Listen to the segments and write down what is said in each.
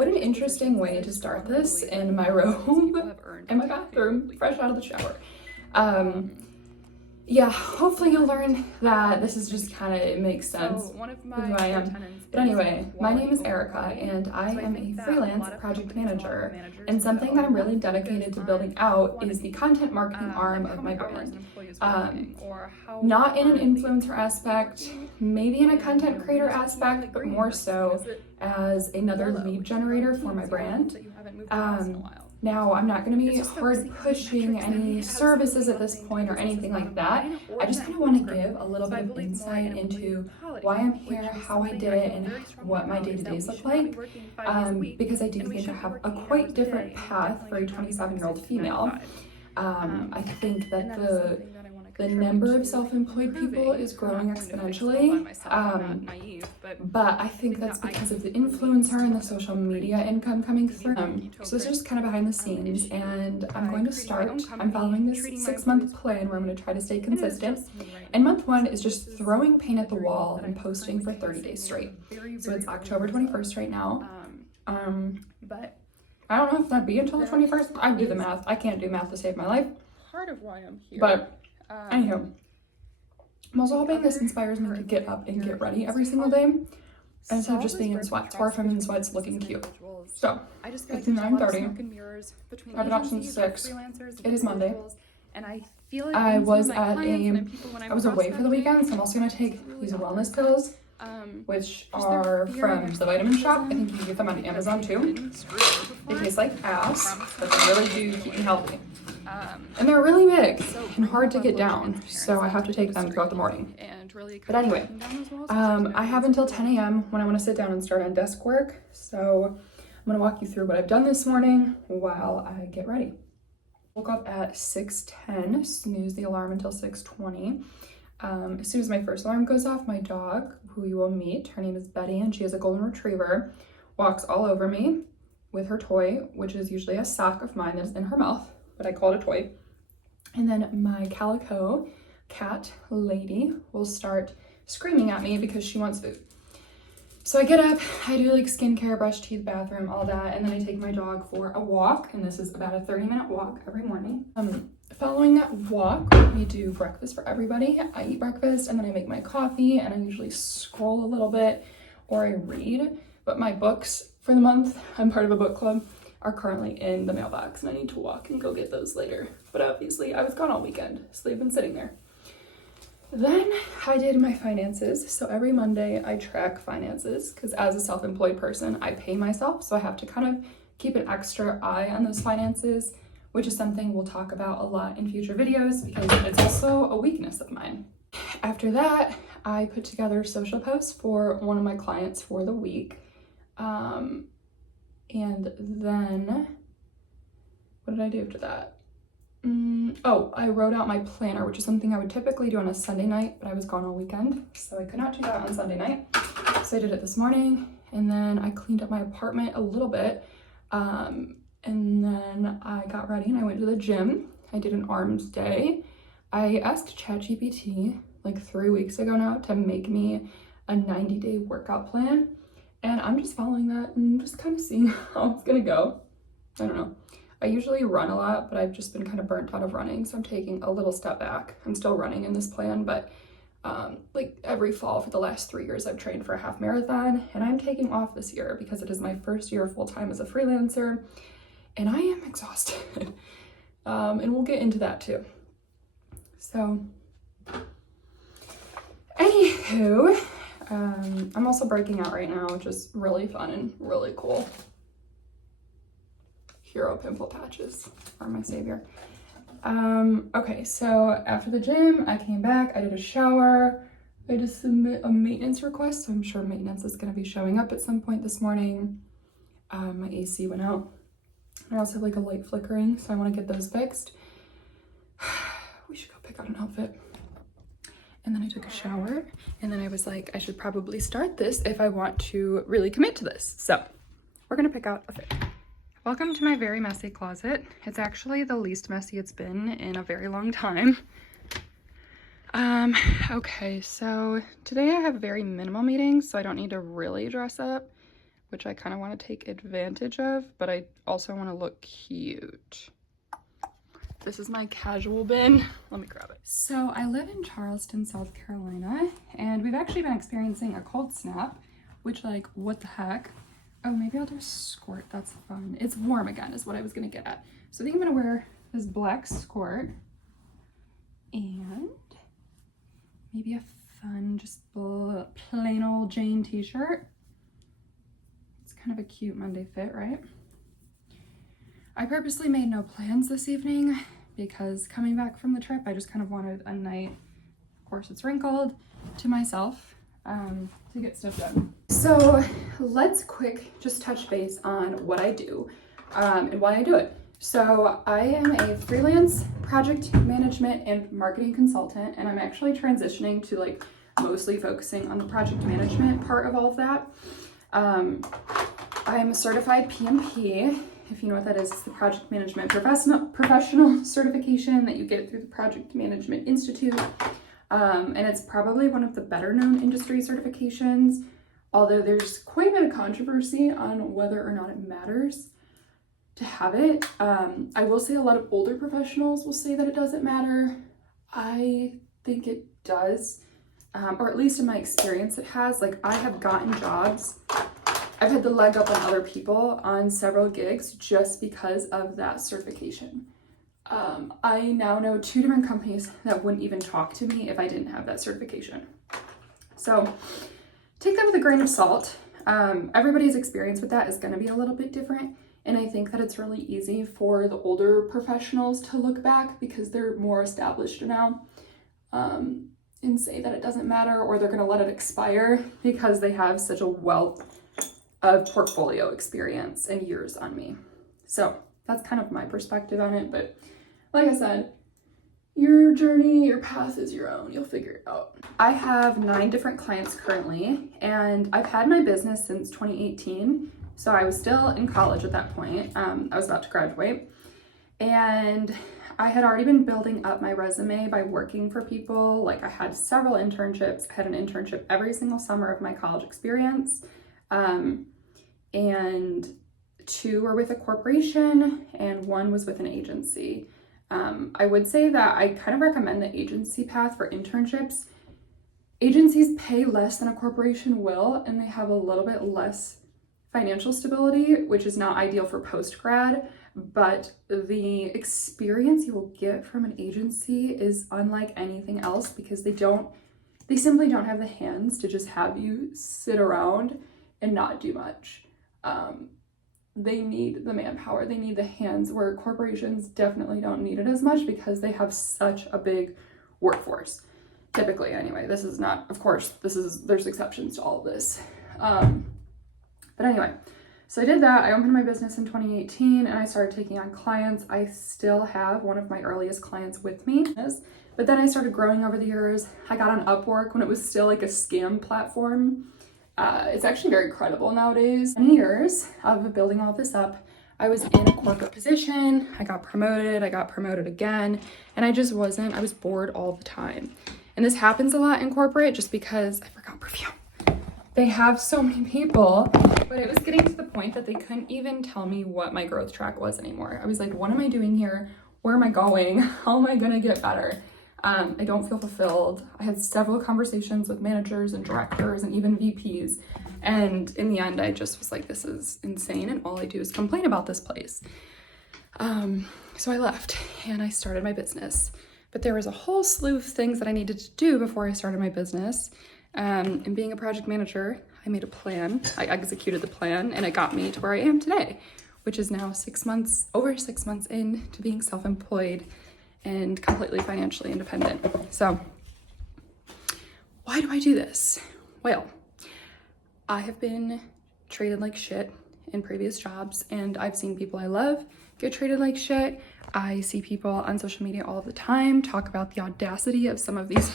What an interesting way to start this in my robe, in my bathroom, fresh out of the shower. Yeah, hopefully you'll learn that this is just kind of, it makes sense with who I am. But anyway, my name is Erica and I am a freelance project manager, and something that I'm really dedicated to building out is the content marketing arm of my brand. Not in an influencer aspect, maybe in a content creator aspect, but more so as another lead generator for my brand. Now, I'm not going to be hard pushing any services at this point or anything like that. I just kind of want to give a little bit of insight into why I'm here, how I did it, and what my day-to-days look like. Because I do think I have a quite different path for a 27-year-old female. I think that the number of self-employed people is growing exponentially, but I think that's because of the influencer and the social media income coming through. So this is just kind of behind the scenes, and I'm going to start. I'm following this 6-month plan where I'm going to try to stay consistent. And month 1 is just throwing paint at the wall and posting for 30 days straight. So it's October 21st right now. But I don't know if that'd be until the 21st. I do the math. I can't do math to save my life. Part of why I'm here. But anywho, I'm also hoping this inspires me to get up and get ready every single day instead of just being in sweats, or if I'm in sweats looking cute. So it's 9:30. I've been up since 6. It is Monday. I was away for the weekend, so I'm also gonna take these wellness pills, which are from the vitamin shop. I think you can get them on Amazon too. They taste like ass, but they really do keep me healthy. And they're really big and hard to get down, so I have to take them throughout the morning. But anyway, I have until 10 a.m. when I want to sit down and start on desk work, so I'm going to walk you through what I've done this morning while I get ready. Woke up at 6:10, snooze the alarm until 6:20. As soon as my first alarm goes off, my dog, who you will meet, her name is Betty, and she is a golden retriever, walks all over me with her toy, which is usually a sock of mine that is in her mouth, but I call it a toy. And then my calico cat lady will start screaming at me because she wants food. So I get up, I do like skincare, brush teeth, bathroom, all that, and then I take my dog for a walk, and this is about a 30-minute walk every morning. Following that walk, we do breakfast for everybody. I eat breakfast and then I make my coffee, and I usually scroll a little bit or I read. But my books for the month, I'm part of a book club, are currently in the mailbox, and I need to walk and go get those later. But obviously I was gone all weekend, so they've been sitting there. Then I did my finances. So every Monday I track finances because as a self-employed person, I pay myself. So I have to kind of keep an extra eye on those finances, which is something we'll talk about a lot in future videos because it's also a weakness of mine. After that, I put together social posts for one of my clients for the week. And then, what did I do after that? Oh, I wrote out my planner, which is something I would typically do on a Sunday night, but I was gone all weekend, so I could not do that on Sunday night. So I did it this morning, and then I cleaned up my apartment a little bit, and then I got ready and I went to the gym. I did an arms day. I asked ChatGPT like 3 weeks ago now to make me a 90-day workout plan, and I'm just following that and just kind of seeing how it's gonna go. I don't know. I usually run a lot, but I've just been kind of burnt out of running, so I'm taking a little step back. I'm still running in this plan, but like every fall for the last 3 years, I've trained for a half marathon, and I'm taking off this year because it is my first year full-time as a freelancer, and I am exhausted. And we'll get into that too. So, anywho, I'm also breaking out right now, which is really fun and really cool. Hero pimple patches are my savior. Okay, so after the gym, I came back, I did a shower, I had to submit a maintenance request, so I'm sure maintenance is gonna be showing up at some point this morning. My AC went out. I also have like a light flickering, so I wanna get those fixed. We should go pick out an outfit. And then I took a shower, and then I was like, I should probably start this if I want to really commit to this. So we're gonna pick out a fit. Welcome to my very messy closet. It's actually the least messy it's been in a very long time. Okay, so today I have very minimal meetings, so I don't need to really dress up. which I kind of want to take advantage of, but I also want to look cute. This is my casual bin. Let me grab it. So I live in Charleston, South Carolina, and we've actually been experiencing a cold snap, which, like, what the heck? Oh, maybe I'll do a skirt. That's fun. It's warm again is what I was gonna get at. So I think I'm gonna wear this black skirt and maybe a fun, just plain old Jane t-shirt. It's kind of a cute Monday fit, right? I purposely made no plans this evening because coming back from the trip, I just kind of wanted a night, of course it's wrinkled, to myself to get stuff done. So let's just touch base on what I do and why I do it. So I am a freelance project management and marketing consultant, and I'm actually transitioning to like mostly focusing on the project management part of all of that. I'm a certified PMP. If you know what that is, it's the Project Management Professional certification that you get through the Project Management Institute. And it's probably one of the better known industry certifications, although there's quite a bit of controversy on whether or not it matters to have it. I will say a lot of older professionals will say that it doesn't matter. I think it does, or at least in my experience it has. Like, I have gotten jobs, I've had the leg up on other people on several gigs just because of that certification. I now know 2 different companies that wouldn't even talk to me if I didn't have that certification. So take that with a grain of salt. Everybody's experience with that is going to be a little bit different. And I think that it's really easy for the older professionals to look back because they're more established now and say that it doesn't matter, or they're going to let it expire because they have such a wealth of portfolio experience and years on me. So that's kind of my perspective on it. But like I said, your journey, your path is your own. You'll figure it out. I have 9 different clients currently, and I've had my business since 2018. So I was still in college at that point. I was about to graduate, and I had already been building up my resume by working for people. Like, I had several internships. I had an internship every single summer of my college experience. And 2 were with a corporation and 1 was with an agency. I would say that I kind of recommend the agency path for internships. Agencies pay less than a corporation will, and they have a little bit less financial stability, which is not ideal for post-grad, but the experience you will get from an agency is unlike anything else because they simply don't have the hands to just have you sit around and not do much. They need the manpower, they need the hands, where corporations definitely don't need it as much because they have such a big workforce. Typically, anyway. This is not, of course, there's exceptions to all of this. But anyway, so I did that. I opened my business in 2018 and I started taking on clients. I still have one of my earliest clients with me, but then I started growing over the years. I got on Upwork when it was still like a scam platform. It's actually very credible nowadays. 10 years of building all this up, I was in a corporate position. I got promoted again, and I was bored all the time. And this happens a lot in corporate just because I forgot perfume. They have so many people, but it was getting to the point that they couldn't even tell me what my growth track was anymore. I was like, what am I doing here? Where am I going? How am I gonna get better? I don't feel fulfilled. I had several conversations with managers and directors and even VPs. And in the end, I just was like, this is insane. And all I do is complain about this place. So I left and I started my business. But there was a whole slew of things that I needed to do before I started my business. And being a project manager, I made a plan. I executed the plan, and it got me to where I am today, which is now over 6 months in to being self-employed and completely financially independent. So why do I do this? Well, I have been treated like shit in previous jobs, and I've seen people I love get treated like shit. I see people on social media all the time talk about the audacity of some of these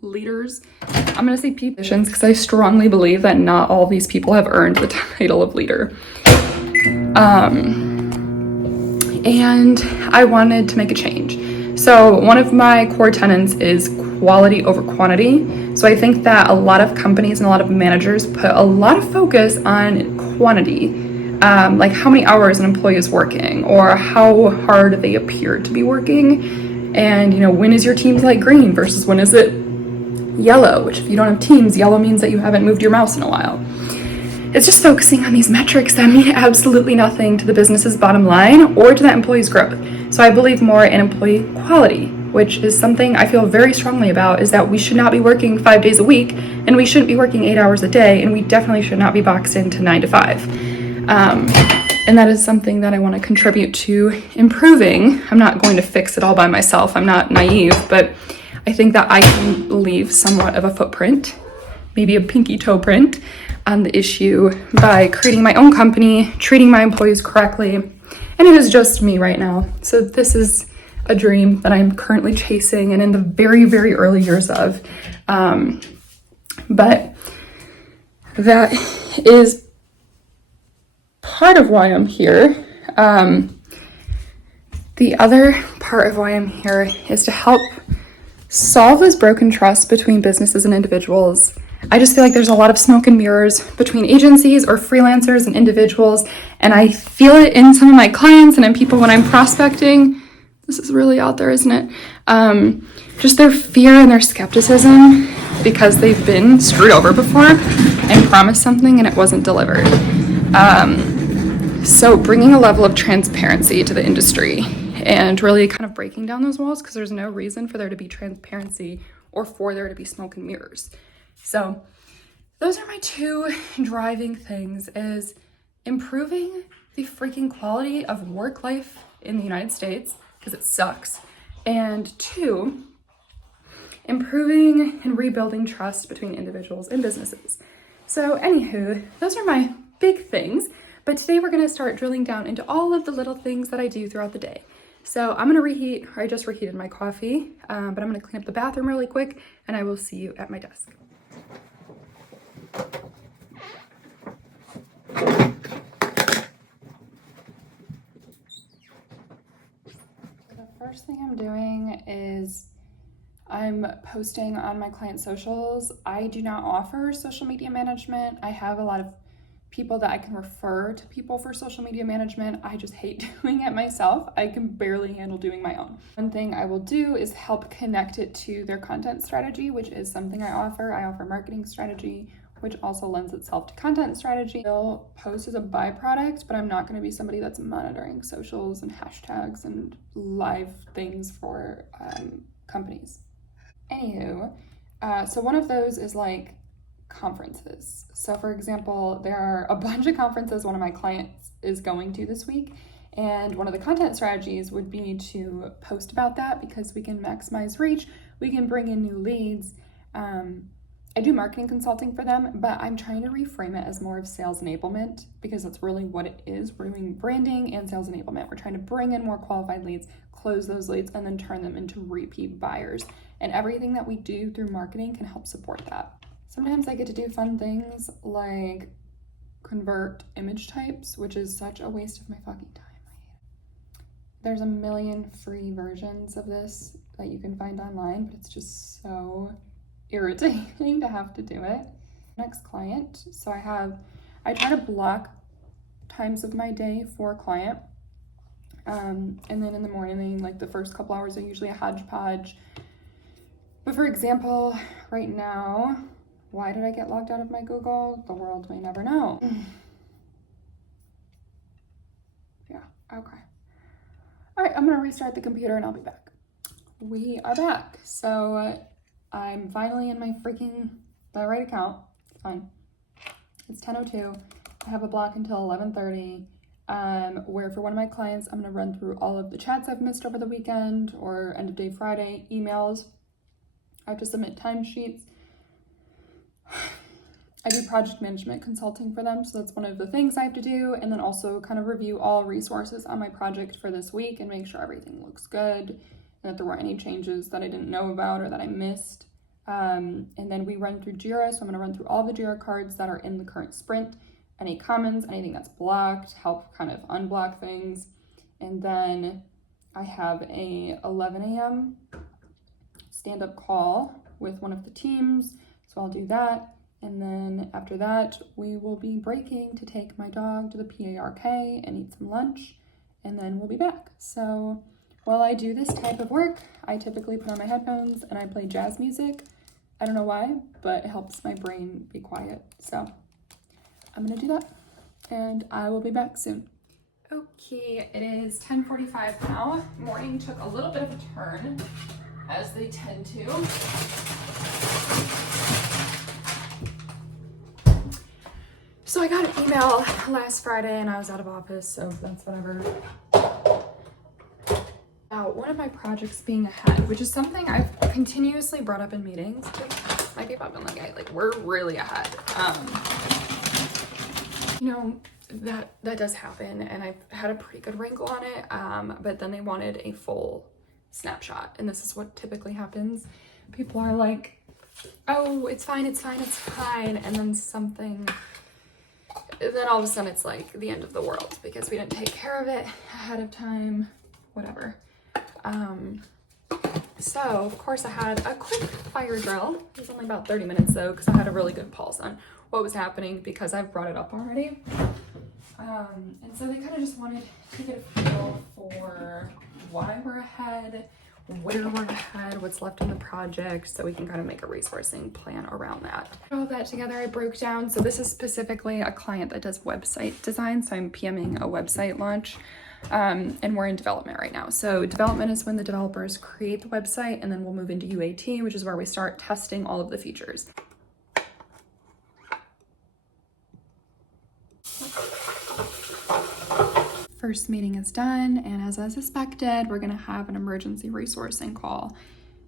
leaders. I'm gonna say people because I strongly believe that not all these people have earned the title of leader. And I wanted to make a change. So one of my core tenets is quality over quantity. So I think that a lot of companies and a lot of managers put a lot of focus on quantity, like how many hours an employee is working or how hard they appear to be working. And, you know, when is your team's light green versus when is it yellow, which if you don't have teams, yellow means that you haven't moved your mouse in a while. It's just focusing on these metrics that mean absolutely nothing to the business's bottom line or to that employee's growth. So I believe more in employee quality, which is something I feel very strongly about, is that we should not be working 5 days a week, and we shouldn't be working 8 hours a day, and we definitely should not be boxed into 9 to 5. And that is something that I want to contribute to improving. I'm not going to fix it all by myself. I'm not naive, but I think that I can leave somewhat of a footprint, maybe a pinky toe print, on the issue by creating my own company, treating my employees correctly. And it is just me right now. So this is a dream that I'm currently chasing and in the very, very early years of. But that is part of why I'm here. The other part of why I'm here is to help solve this broken trust between businesses and individuals. I just feel like there's a lot of smoke and mirrors between agencies or freelancers and individuals, and I feel it in some of my clients and in people when I'm prospecting. This is really out there, isn't it? Just their fear and their skepticism because they've been screwed over before and promised something and it wasn't delivered. So bringing a level of transparency to the industry and really kind of breaking down those walls, because there's no reason for there to be transparency or for there to be smoke and mirrors. So those are my two driving things, is improving the freaking quality of work life in the United States, because it sucks. And 2, improving and rebuilding trust between individuals and businesses. So anywho, those are my big things. But today we're going to start drilling down into all of the little things that I do throughout the day. So I'm going to reheat, or I just reheated my coffee, but I'm going to clean up the bathroom really quick, and I will see you at my desk. The first thing I'm doing is I'm posting on my client socials. I do not offer social media management. I have a lot of people that I can refer to people for social media management. I just hate doing it myself. I can barely handle doing my own. One thing I will do is help connect it to their content strategy, which is something I offer. I offer marketing strategy, which also lends itself to content strategy. I'll post as a byproduct, but I'm not going to be somebody that's monitoring socials and hashtags and live things for companies. Anywho, so one of those is like conferences. So for example, there are a bunch of conferences one of my clients is going to this week, and one of the content strategies would be to post about that because we can maximize reach, we can bring in new leads. I do marketing consulting for them, but I'm trying to reframe it as more of sales enablement, because that's really what it is. We're doing branding and sales enablement. We're trying to bring in more qualified leads, close those leads, and then turn them into repeat buyers. And everything that we do through marketing can help support that. Sometimes I get to do fun things like convert image types, which is such a waste of my fucking time. There's a million free versions of this that you can find online, but it's just so irritating to have to do it. Next client. So I try to block times of my day for a client. And then in the morning, like the first couple hours are usually a hodgepodge. But for example, right now, why did I get logged out of my Google? The world may never know. Yeah, okay. All right, I'm gonna restart the computer and I'll be back. We are back. So I'm finally in my freaking right account. It's fine. It's 10:02. I have a block until 11:30. Where for one of my clients, I'm gonna run through all of the chats I've missed over the weekend or end of day Friday, emails. I have to submit timesheets. I do project management consulting for them, so that's one of the things I have to do, and then also kind of review all resources on my project for this week and make sure everything looks good and that there weren't any changes that I didn't know about or that I missed. And then we run through Jira, so I'm going to run through all the Jira cards that are in the current sprint, any comments, anything that's blocked, help kind of unblock things. And then I have a 11 a.m. stand-up call with one of the teams, so I'll do that. And then after that, we will be breaking to take my dog to the PARK and eat some lunch, and then we'll be back. So while I do this type of work, I typically put on my headphones and I play jazz music. I don't know why, but it helps my brain be quiet. So I'm gonna do that, and I will be back soon. Okay, it is 10:45 now. Morning took a little bit of a turn, as they tend to. So I got an email last Friday and I was out of office, so that's whatever. Now, one of my projects being ahead, which is something I've continuously brought up in meetings. I gave up on the guy, like, we're really ahead. You know, that does happen, and I've had a pretty good wrinkle on it, but then they wanted a full snapshot, and this is what typically happens. People are like, oh, it's fine, it's fine, it's fine, and then all of a sudden it's like the end of the world because we didn't take care of it ahead of time, whatever. So of course I had a quick fire drill. It was only about 30 minutes though, because I had a really good pulse on what was happening because I've brought it up already. And so they kind of just wanted to get a feel for why we're ahead, where we're ahead, what's left in the project, so we can kind of make a resourcing plan around that. All that together I broke down. So this is specifically a client that does website design, so I'm PMing a website launch, and we're in development right now. So development is when the developers create the website, and then we'll move into UAT, which is where we start testing all of the features. First meeting is done, and as I suspected, we're gonna have an emergency resourcing call.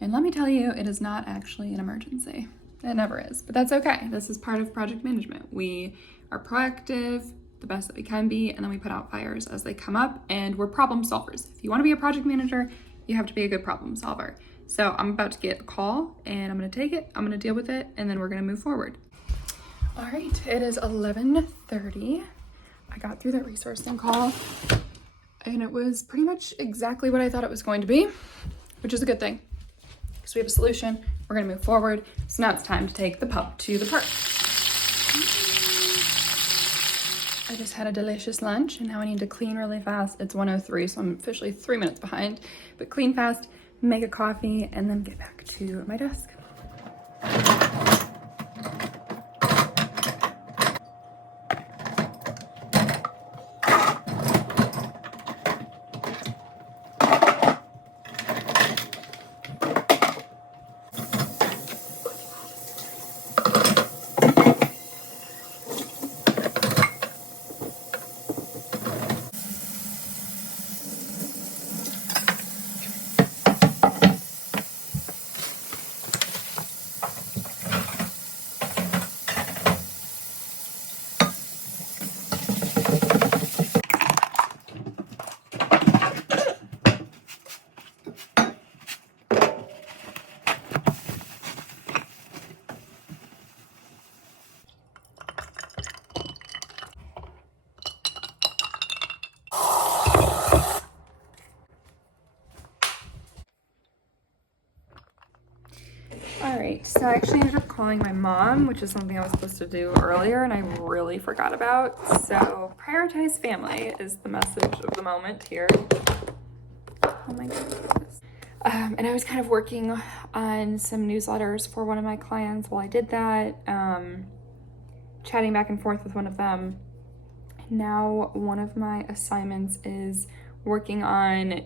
And let me tell you, it is not actually an emergency. It never is, but that's okay. This is part of project management. We are proactive, the best that we can be, and then we put out fires as they come up, and we're problem solvers. If you wanna be a project manager, you have to be a good problem solver. So I'm about to get a call, and I'm gonna take it, I'm gonna deal with it, and then we're gonna move forward. All right, it is 11:30. I got through that resourcing call, and it was pretty much exactly what I thought it was going to be, which is a good thing because we have a solution. We're going to move forward. So now it's time to take the pup to the park. I just had a delicious lunch, and now I need to clean really fast. It's 1:03, so I'm officially 3 minutes behind, but clean fast, make a coffee, and then get back to my desk. All right, so I actually ended up calling my mom, which is something I was supposed to do earlier and I really forgot about. So prioritize family is the message of the moment here. Oh my goodness. And I was kind of working on some newsletters for one of my clients while I did that, chatting back and forth with one of them. Now one of my assignments is working on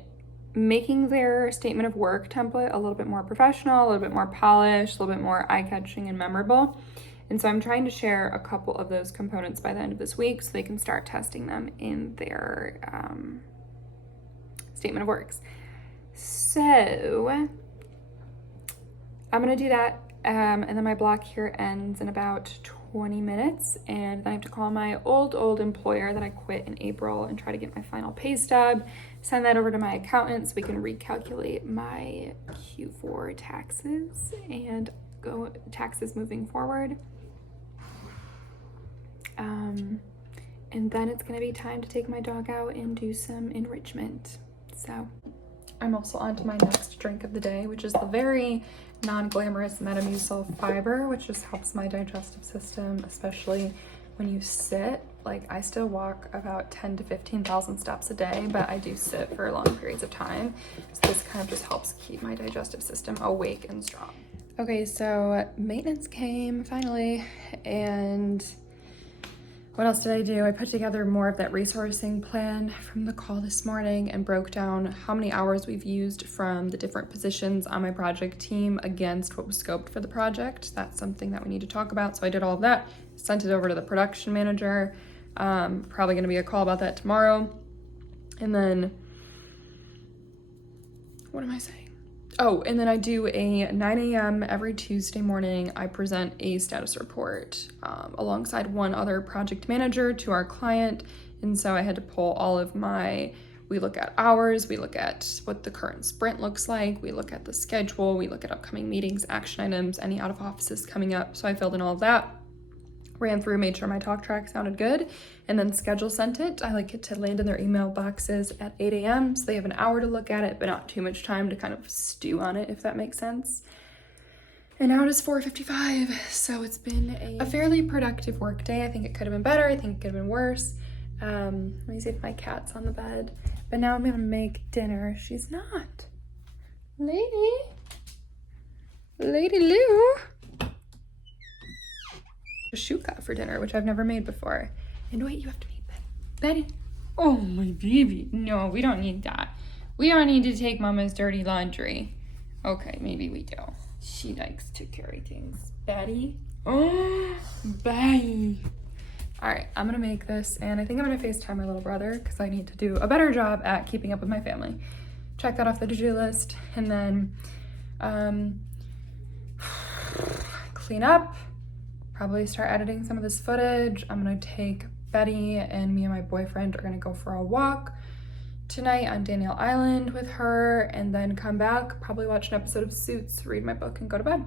making their statement of work template a little bit more professional, a little bit more polished, a little bit more eye-catching and memorable. And so I'm trying to share a couple of those components by the end of this week so they can start testing them in their statement of works. So I'm gonna do that, and then my block here ends in about 20 minutes, and then I have to call my old employer that I quit in April and try to get my final pay stub, send that over to my accountant so we can recalculate my Q4 taxes and go taxes moving forward. And then it's gonna be time to take my dog out and do some enrichment. So I'm also on to my next drink of the day, which is the very non-glamorous Metamucil fiber, which just helps my digestive system, especially when you sit. Like, I still walk about 10 to 15,000 steps a day, but I do sit for long periods of time. So this kind of just helps keep my digestive system awake and strong. Okay, so maintenance came finally, and what else did I do? I put together more of that resourcing plan from the call this morning and broke down how many hours we've used from the different positions on my project team against what was scoped for the project. That's something that we need to talk about. So I did all of that, sent it over to the production manager. Probably gonna be a call about that tomorrow. And then, what am I saying? Oh, and then I do a 9 a.m. every Tuesday morning. I present a status report alongside one other project manager to our client. And so I had to pull all of we look at hours, we look at what the current sprint looks like, we look at the schedule, we look at upcoming meetings, action items, any out of offices coming up. So I filled in all of that, ran through, made sure my talk track sounded good, and then schedule sent it. I like it to land in their email boxes at 8 a.m. so they have an hour to look at it, but not too much time to kind of stew on it, if that makes sense. And now it is 4:55, so it's been a fairly productive work day. I think it could have been better. I think it could have been worse. Let me see if my cat's on the bed. But now I'm gonna make dinner. She's not. Lady Lou. A shoe cut for dinner, which I've never made before. And wait, you have to meet Betty. Oh, my baby. No, we don't need that. We don't need to take Mama's dirty laundry. Okay, maybe we do. She likes to carry things. Betty. Oh, Betty. All right, I'm gonna make this, and I think I'm gonna FaceTime my little brother because I need to do a better job at keeping up with my family. Check that off the to-do list, and then clean up. Probably start editing some of this footage. I'm gonna take Betty, and me and my boyfriend are gonna go for a walk tonight on Danielle Island with her, and then come back, probably watch an episode of Suits, read my book, and go to bed.